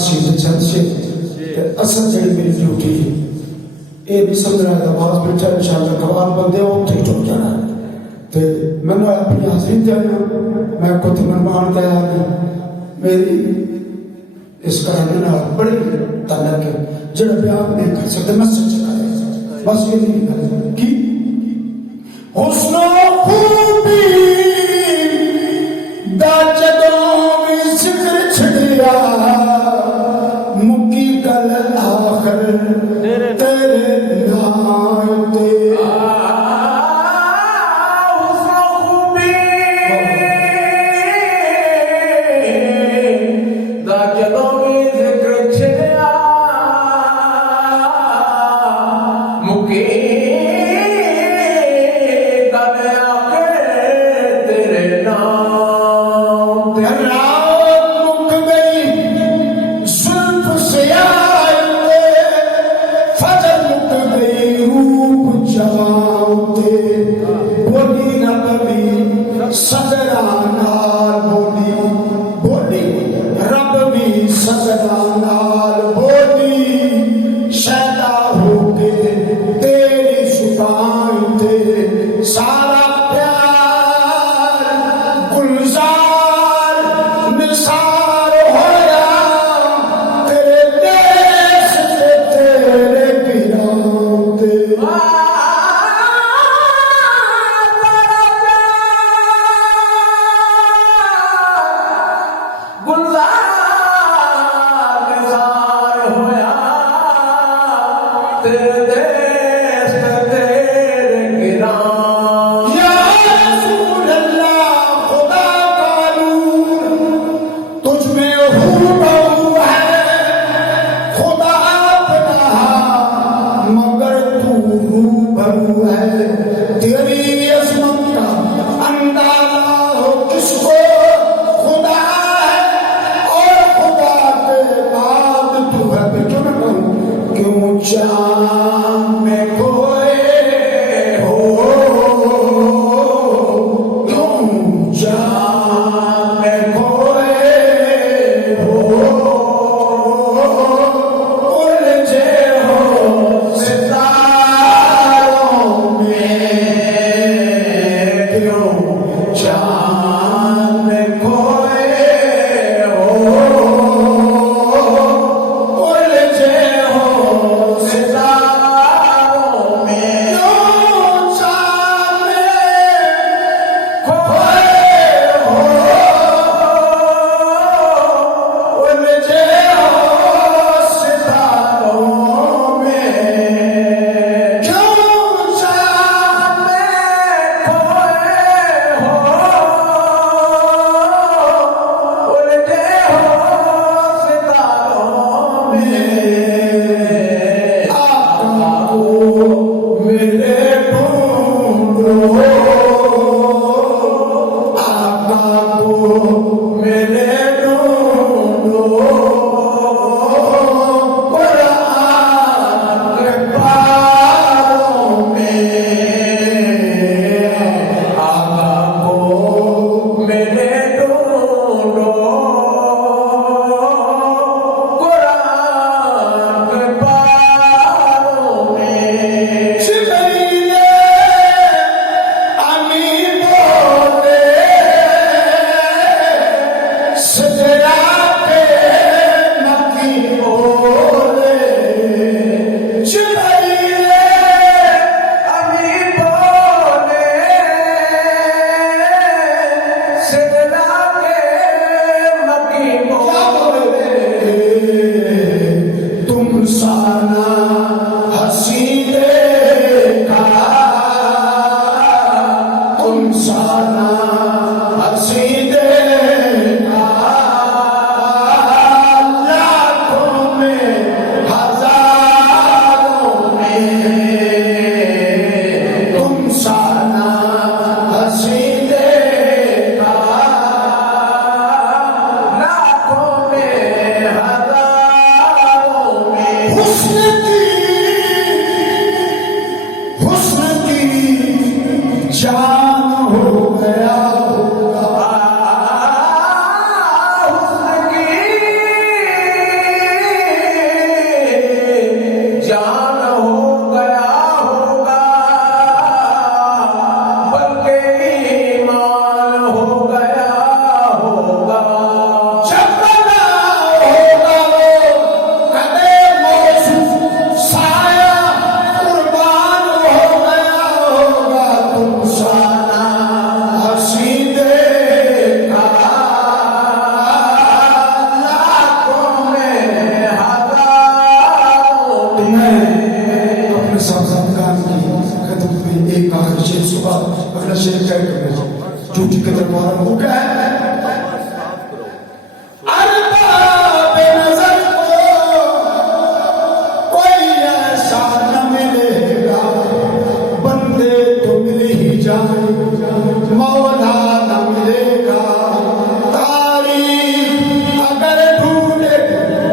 سی چند سی اصل جڑی میری ڈیوٹی ہے یہ بھی سمجھنا ہے آواز بیٹھا انشاءاللہ قوال بندے اتنے ہی ٹوٹ جانا ہے تو میں نے اپنی حاضری دینا میں کچھ مہمان دیا میری اس کہنے بڑی تعلق ہے جڑا بیان نہیں کر سکتے میں سچ کرے بس یہ نہیں کرے کی حسن و خوبی دا جدوں بھی ذکر چھڑیا مکی گل آخر تیرے نام تے حسن کی جھوٹی کے دربار ہو گیا ہے مولا نہ ملے گا تاریخ اگر ڈھونڈے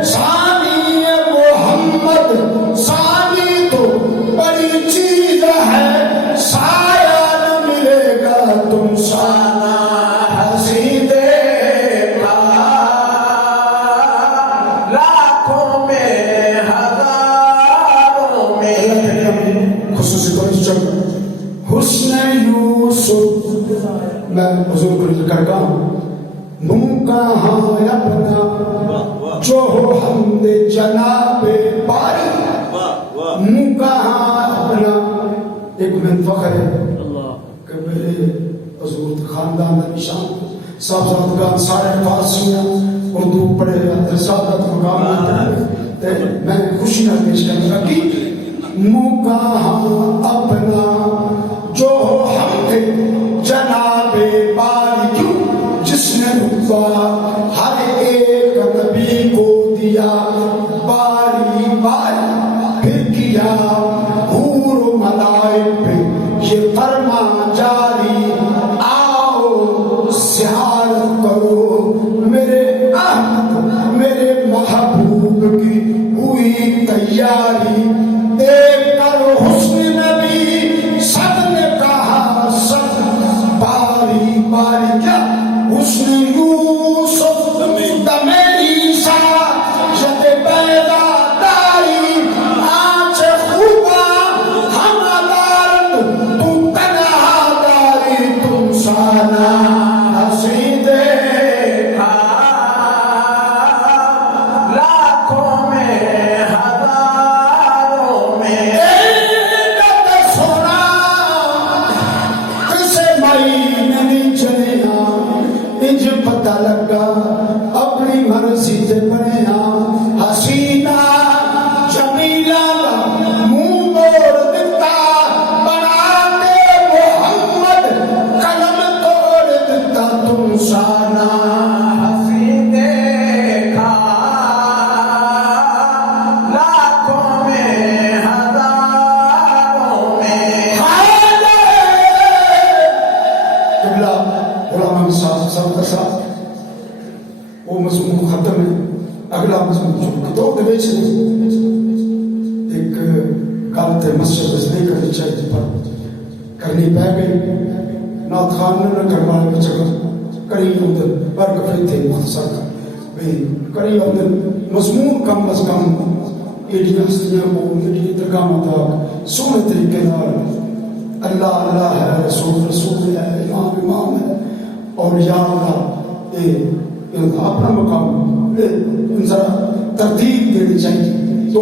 ثانی محمد ثانی تو بڑی چیز ہے سایہ نہ ملے گا تم سانہ ہنسی دیکھا لاکھوں میں ہزاروں میں خصوصی طور سے حسن یوسف میں حضور کو ذکر کرتا ہوں منہ کہاں اپنا جو ہو حمد جناب باری منہ کہاں اپنا ایک من فخر ہے کہ میرے حضور خاندان نشان صاحبزادگان سارے فارسیاں اردو پڑھے رسالت مقام میں خوشی نہ پیش کرنے لگی منہ کہاں اپنا جو ہم جناب باری کیوں جس نے رتبہ ہر ایک نبی کو دیا باری باری پھر کیا حور و ملائک پہ یہ فرما جاری آؤ سیاحت کرو میرے احمد میرے محبوب کی ہوئی تیاری دیکھ کر حسن نبی سب نے کہا سب باری باری کیا حسن یوسف دم عیسیٰ ید بیضا داری آنچ خوبا ہم دارند تو تنہا داری تم سانا ہنسی دیکھا لاکھوں میں ہزاروں میں پتہ لگا اپنی مرضی سے بنیا حسینہ جمیلہ منہ موڑ دیتا بنا کے محمد قلم توڑ دیتا تم سانا ہنسی دیکھا لاکھوں میں ہزاروں میں قبلہ علماء صاحب کا ساتھ وہ مضمون ختم ہے اگلا مضمون تو دیکھ ایک کالت مسجد ازلی کرنی چاہیے پر کرنی پہ گئی نات خان نے کروانے میں چکر کری اندر برکفے تھے مختصر کا کری اندر مضمون کم از کم ایڈی ہستیاں کو ایڈی درگاہ تک سونے طریقے نال اللہ اللہ ہے رسول رسول ہے امام امام ہے اور یا اللہ اپنا مقام ذرا ترتیب دینی چاہیے تو